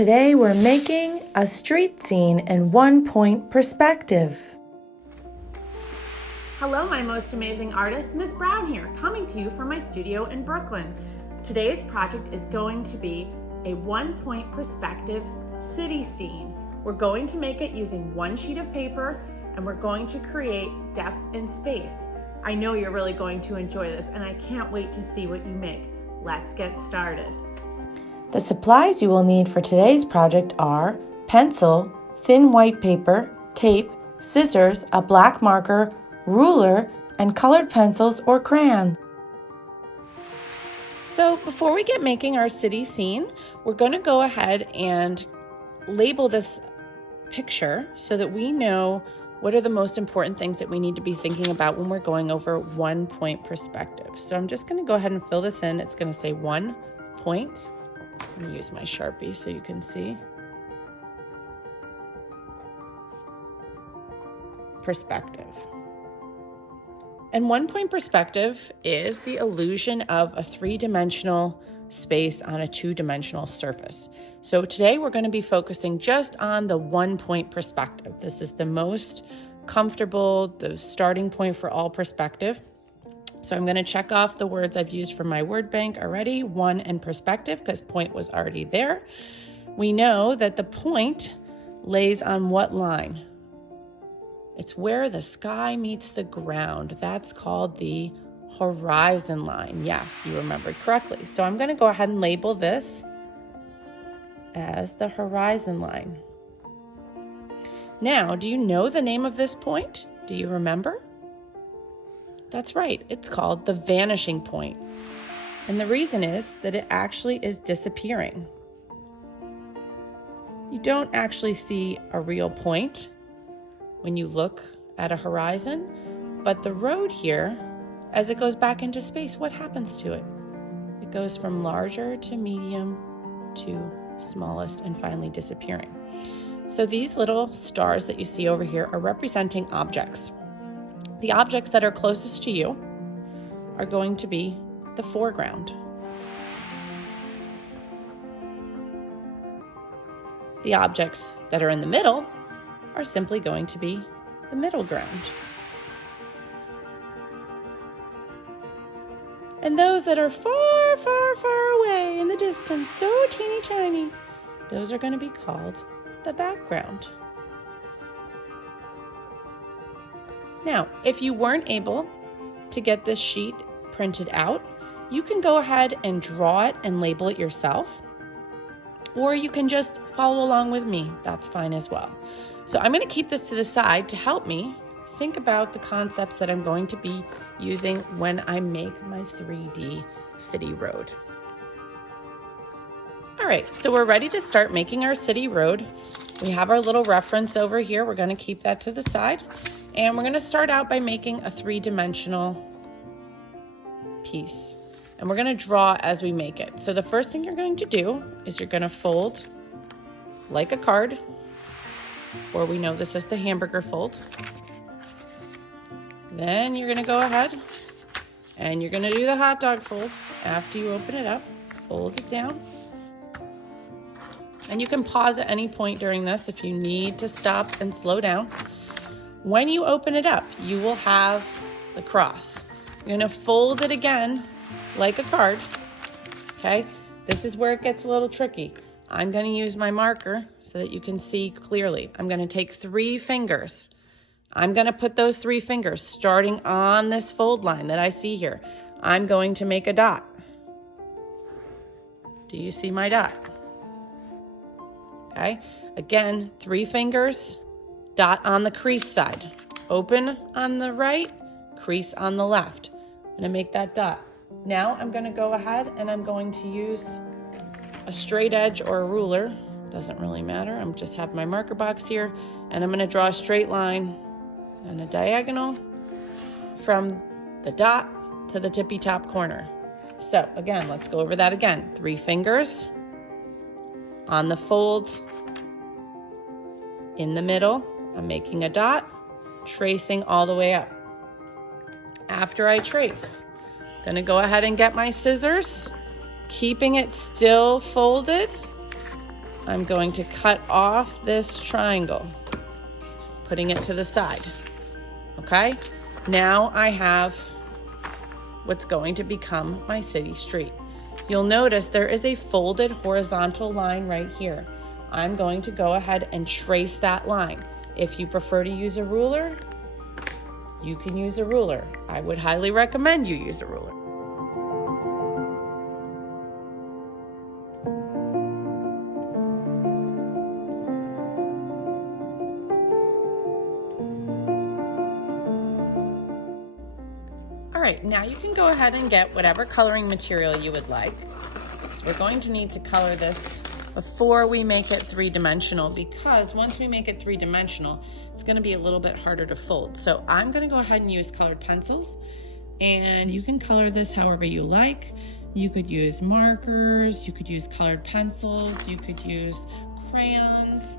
Today we're making a street scene in 1-point perspective. Hello, my most amazing artist, Miss Brown here, coming to you from my studio in Brooklyn. Today's project is going to be a 1-point perspective city scene. We're going to make it using one sheet of paper, and we're going to create depth and space. I know you're really going to enjoy this, and I can't wait to see what you make. Let's get started. The supplies you will need for today's project are pencil, thin white paper, tape, scissors, a black marker, ruler, and colored pencils or crayons. So before we get making our city scene, we're going to go ahead and label this picture so that we know what are the most important things that we need to be thinking about when we're going over 1-point perspective. So I'm just going to go ahead and fill this in. It's going to say 1 point. I'm going to use my Sharpie so you can see. Perspective. And 1-point perspective is the illusion of a 3-dimensional space on a 2-dimensional surface. So today we're going to be focusing just on the 1-point perspective. This is the most comfortable, the starting point for all perspective. So I'm going to check off the words I've used from my word bank already, 1 and perspective, because point was already there. We know that the point lays on what line? It's where the sky meets the ground. That's called the horizon line. Yes, you remembered correctly. So I'm going to go ahead and label this as the horizon line. Now, do you know the name of this point? Do you remember? That's right, it's called the vanishing point. And the reason is that it actually is disappearing. You don't actually see a real point when you look at a horizon, but the road here, as it goes back into space, what happens to it? It goes from larger to medium to smallest and finally disappearing. So these little stars that you see over here are representing objects. The objects that are closest to you are going to be the foreground. The objects that are in the middle are simply going to be the middle ground. And those that are far, far, far away in the distance, so teeny tiny, those are going to be called the background. Now, if you weren't able to get this sheet printed out, you can go ahead and draw it and label it yourself, or you can just follow along with me. That's fine as well. So I'm going to keep this to the side to help me think about the concepts that I'm going to be using when I make my 3D city road. All right, so we're ready to start making our city road. We have our little reference over here. We're going to keep that to the side. And we're going to start out by making a 3-dimensional piece. And we're going to draw as we make it. So the first thing you're going to do is you're going to fold like a card, or we know this as the hamburger fold. Then you're going to go ahead and you're going to do the hot dog fold after you open it up. Fold it down. And you can pause at any point during this if you need to stop and slow down. When you open it up, you will have the cross. You're going to fold it again like a card, okay? This is where it gets a little tricky. I'm going to use my marker so that you can see clearly. I'm going to take 3 fingers. I'm going to put those 3 fingers starting on this fold line that I see here. I'm going to make a dot. Do you see my dot? Okay, again, 3 fingers. Dot on the crease side. Open on the right, crease on the left. I'm going to make that dot. Now I'm going to go ahead and I'm going to use a straight edge or a ruler. Doesn't really matter. I'm just have my marker box here, and I'm going to draw a straight line and a diagonal from the dot to the tippy top corner. So again, let's go over that again. 3 fingers on the folds in the middle. I'm making a dot, tracing all the way up. After I trace, I'm going to go ahead and get my scissors, keeping it still folded. I'm going to cut off this triangle, putting it to the side, okay? Now I have what's going to become my city street. You'll notice there is a folded horizontal line right here. I'm going to go ahead and trace that line. If you prefer to use a ruler, you can use a ruler. I would highly recommend you use a ruler. All right, now you can go ahead and get whatever coloring material you would like. So we're going to need to color this before we make it three-dimensional, because once we make it three-dimensional, it's going to be a little bit harder to fold. So I'm going to go ahead and use colored pencils, and you can color this however you like. You could use markers, you could use colored pencils, you could use crayons.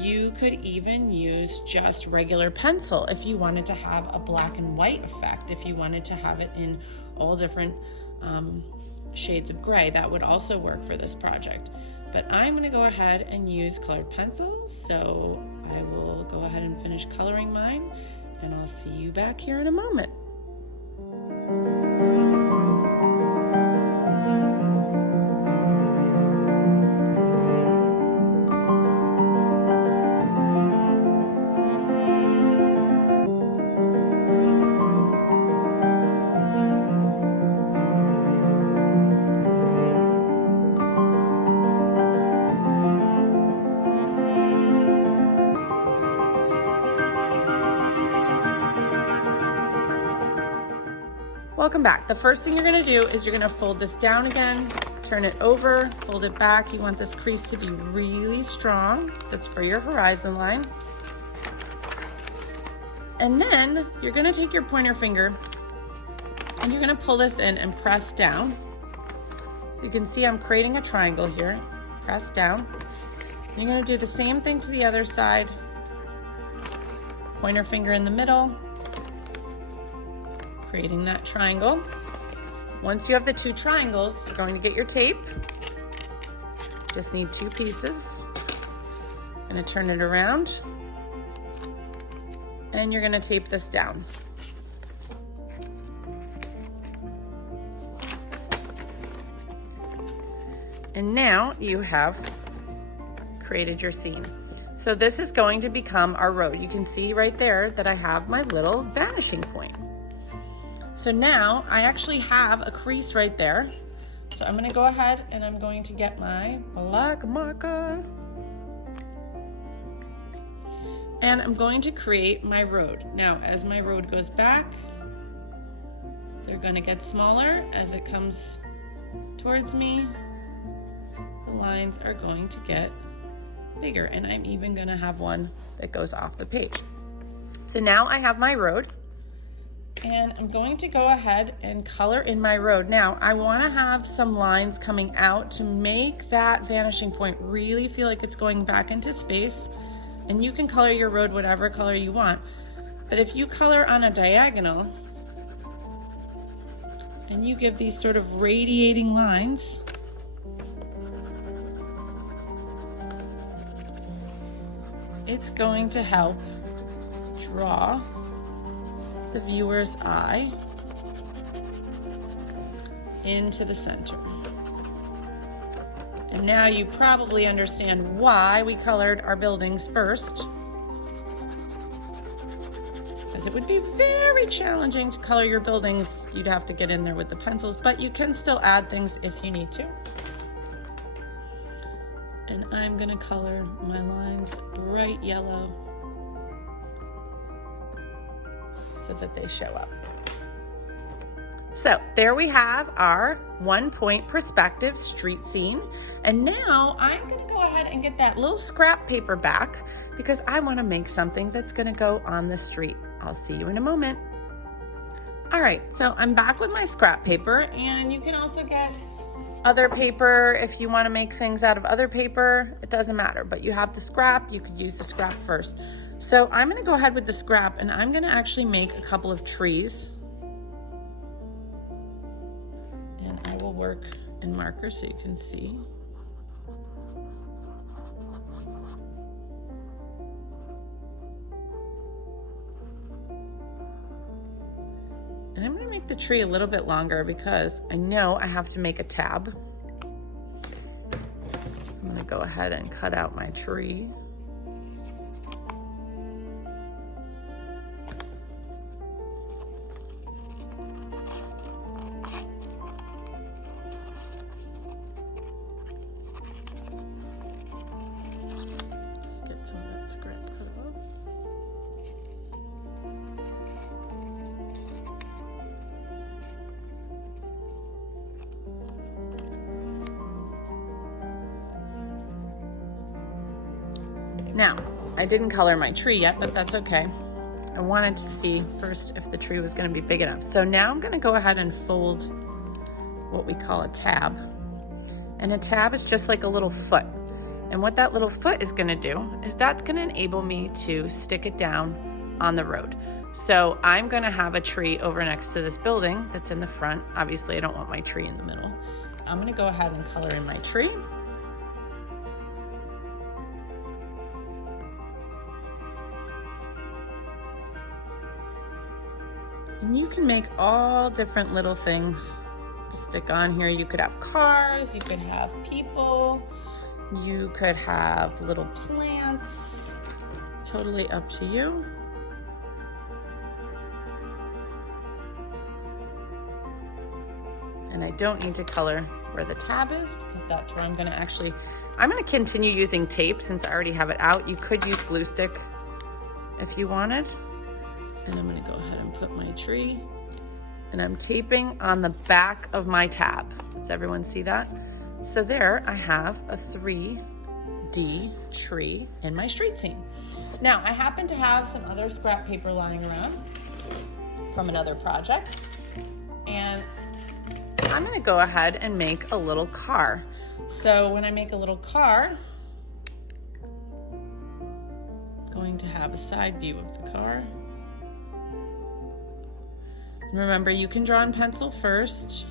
You could even use just regular pencil if you wanted to have a black and white effect, if you wanted to have it in all different shades of gray. That would also work for this project. But I'm going to go ahead and use colored pencils, so I will go ahead and finish coloring mine, and I'll see you back here in a moment. Welcome back. The first thing you're going to do is you're going to fold this down again, turn it over, fold it back. You want this crease to be really strong. That's for your horizon line. And then you're going to take your pointer finger and you're going to pull this in and press down. You can see I'm creating a triangle here. Press down. You're going to do the same thing to the other side. Pointer finger in the middle, creating that triangle. Once you have the two triangles, you're going to get your tape. Just need two pieces. Going to turn it around, and you're going to tape this down. And now you have created your scene. So this is going to become our road. You can see right there that I have my little vanishing point. So now I actually have a crease right there. So I'm going to go ahead and I'm going to get my black marker. And I'm going to create my road. Now, as my road goes back, they're going to get smaller. As it comes towards me, the lines are going to get bigger. And I'm even going to have one that goes off the page. So now I have my road. And I'm going to go ahead and color in my road. Now, I want to have some lines coming out to make that vanishing point really feel like it's going back into space. And you can color your road whatever color you want. But if you color on a diagonal and you give these sort of radiating lines, it's going to help draw the viewer's eye into the center. And now you probably understand why we colored our buildings first, because it would be very challenging to color your buildings. You'd have to get in there with the pencils, but you can still add things if you need to. And I'm going to color my lines bright yellow so that they show up. So there we have our 1-point perspective street scene. And now I'm going to go ahead and get that little scrap paper back because I want to make something that's going to go on the street. I'll see you in a moment. All right, so I'm back with my scrap paper, and you can also get other paper if you want to make things out of other paper. It doesn't matter, but you have the scrap. You could use the scrap first. So I'm going to go ahead with the scrap, and I'm going to actually make a couple of trees. And I will work in marker so you can see. make the tree a little bit longer because I know I have to make a tab. So I'm gonna go ahead and cut out my tree. Let's get some of that scrap cut off. Now, I didn't color my tree yet, but that's okay. I wanted to see first if the tree was going to be big enough. So now I'm going to go ahead and fold what we call a tab. And a tab is just like a little foot. And what that little foot is going to do is that's going to enable me to stick it down on the road. So I'm going to have a tree over next to this building that's in the front. Obviously, I don't want my tree in the middle. I'm going to go ahead and color in my tree. And you can make all different little things to stick on here. You could have cars, you could have people, you could have little plants, totally up to you. And I don't need to color where the tab is because that's where I'm gonna continue using tape since I already have it out. You could use glue stick if you wanted. And I'm gonna go ahead and put my tree, and I'm taping on the back of my tab. Does everyone see that? So there I have a 3D tree in my street scene. Now I happen to have some other scrap paper lying around from another project, and I'm gonna go ahead and make a little car. So when I make a little car, I'm going to have a side view of the car. Remember, you can draw in pencil first,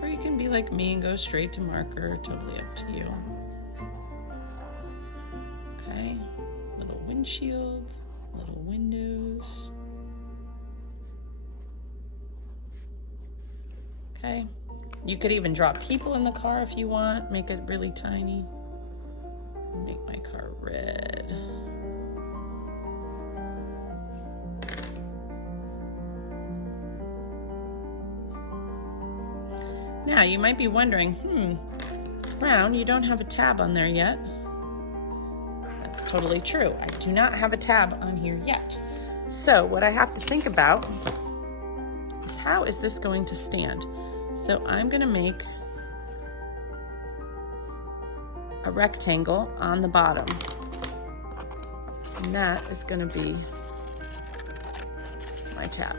or you can be like me and go straight to marker, totally up to you. Okay, little windshield, little windows. Okay, you could even draw people in the car if you want, make it really tiny. Make my car red. Now, you might be wondering, Ms. Brown, you don't have a tab on there yet. That's totally true. I do not have a tab on here yet. So what I have to think about is how is this going to stand? So I'm going to make a rectangle on the bottom. And that is going to be my tab.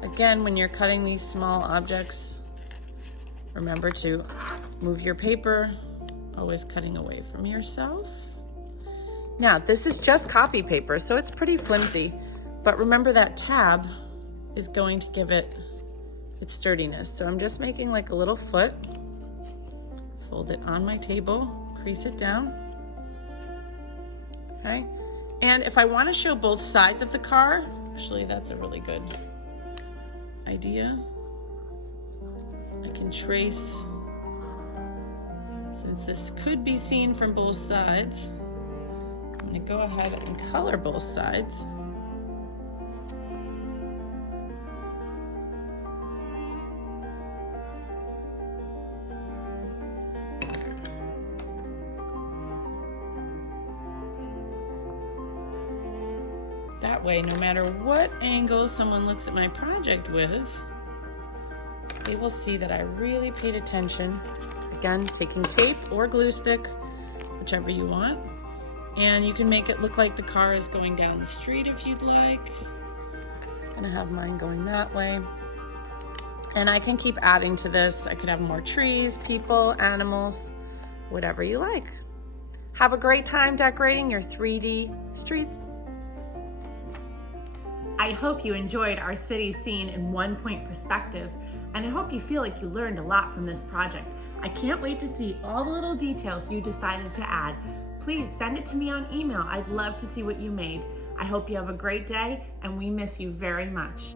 Again, when you're cutting these small objects, remember to move your paper, always cutting away from yourself. Now, this is just copy paper, so it's pretty flimsy, but remember that tab is going to give it its sturdiness. So I'm just making like a little foot, fold it on my table, crease it down, okay? And if I want to show both sides of the car, actually that's a really good idea. I can trace, since this could be seen from both sides, I'm going to go ahead and color both sides. That way, no matter what angle someone looks at my project with, they will see that I really paid attention. Again, taking tape or glue stick, whichever you want. And you can make it look like the car is going down the street if you'd like. I'm gonna have mine going that way. And I can keep adding to this. I could have more trees, people, animals, whatever you like. Have a great time decorating your 3D streets. I hope you enjoyed our city scene in 1-point perspective, and I hope you feel like you learned a lot from this project. I can't wait to see all the little details you decided to add. Please send it to me on email. I'd love to see what you made. I hope you have a great day, and we miss you very much.